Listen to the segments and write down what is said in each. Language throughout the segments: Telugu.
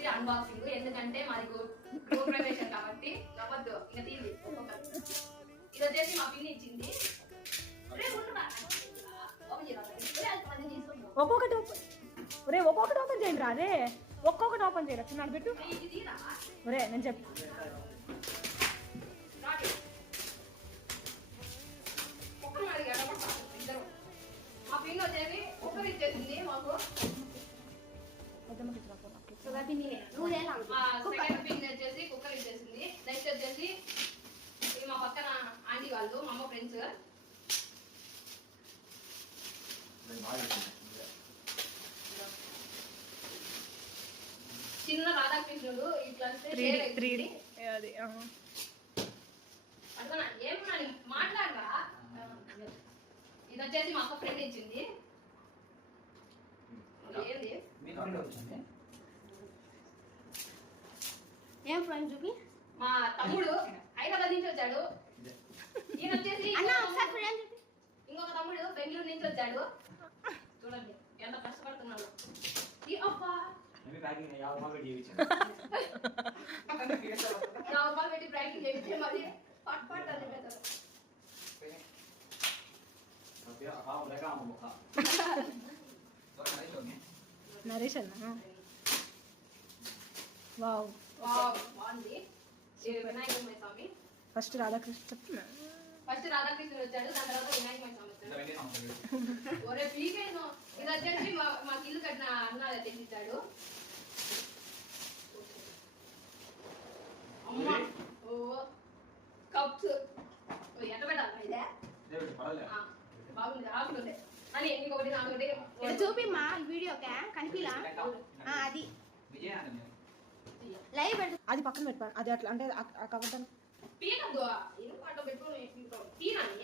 వచ్చేసి అన్బాక్సింగ్, ఎందుకంటే మాది గృహ ప్రవేశం కాబట్టి నవ్వద్దు ఇంకా తీయండి. ఇది వచ్చేసి మా పిన్ని ఇచ్చింది. ఒక్కొక్కటి ఓపెన్ చేయండి రా. అదే ఒక్కొక్కటి ఓపెన్ చేయరా. చిన్నాడు పెట్టు. ఒరే నేను చెప్పు. మా పిన్ వచ్చేసి కుక్కర్ ఇచ్చేసింది మాకు. సెకండ్ పిన్ వచ్చేసి కుక్కర్ ఇచ్చేసింది. నెక్స్ట్ వచ్చేసి మా పక్కన ఆంటీ వాళ్ళు మా అమ్మ ఫ్రెండ్స్ చిన్న రాధాకృష్ణుడు ఇట్లా ఏమన్నా మాట్లాడరా. ఇది వచ్చేసి మా అక్క ఫ్రెండ్ ఇచ్చింది. ఏంది ఏం ఫ్రెండ్ చూపి. మా తమ్ముడు హైదరాబాద్ నుంచి వచ్చాడు. ఈయన వచ్చేసి ఇంకొక తమ్ముడు బెంగళూరు నుంచి వచ్చాడు. చూడండి ఎంత కష్టపడుతున్నాడు. పెట్టి ప్యాకింగ్ చేయించి మళ్ళీ పట్ పట్ అది పెడతారు. నరేష్ అన్న వావ్ బాగుంది. వినాయకమయ స్వామి ఫస్ట్ రాధాకృష్ణ చెప్తున్నా. ఫస్ట్ రాధాకృష్ణుడు వచ్చాడు, దాని తర్వాత వినాయకమయ స్వామి వచ్చాడు. ఒరే పీకేను. ఇది వచ్చేసి మాకు ఇల్లు కట్టిన అన్న తెచ్చిచ్చాడు. అమ్మా ఓ కప్స్ ఎంత పెట్టాలి ఇదే బాగుంది. ఆకులుండే అని ఇంకొకటి నాకొకటి చూపిమ్మా వీడియోకే కనిపిలా. అది లైవ్ పెడతా. అది పక్కన పెట్టా. అది అట్లా అంటే కవర్ పీకద్దు. ఎందుకు అట్లా పెట్టుకుని తీరాని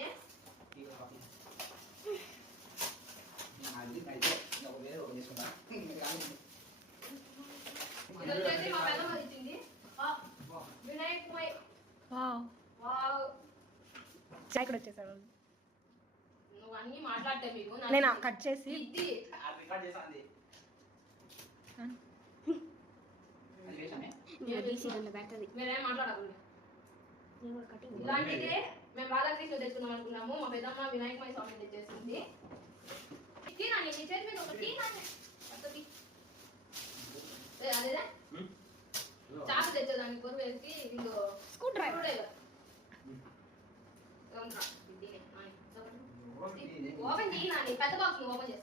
ఇది వచ్చేసి మా పెద్దమ్మ ఇచ్చింది. వినాయకమయ చాయ్ కూడా వచ్చేసాడు. నువ్వు అన్ని మాట్లాడితే మీకు నేను కట్ చేసి మీరేం మాట్లాడకండి. ఇలాంటిదే మేము రాధాకృష్ణ తెచ్చుకున్నాం అనుకున్నాము. మా పెద్దమ్మ వినాయకమయ స్వామి తెచ్చేసింది. తీరాని నీ చేతి మీద ఒక అదేదా చాకు తెచ్చేదాన్ని కొరు వేసి స్క్రూ డ్రైవర్ ఓపెన్ చేయి నాని. పెద్ద బాక్స్ ఓపెన్ చేయి.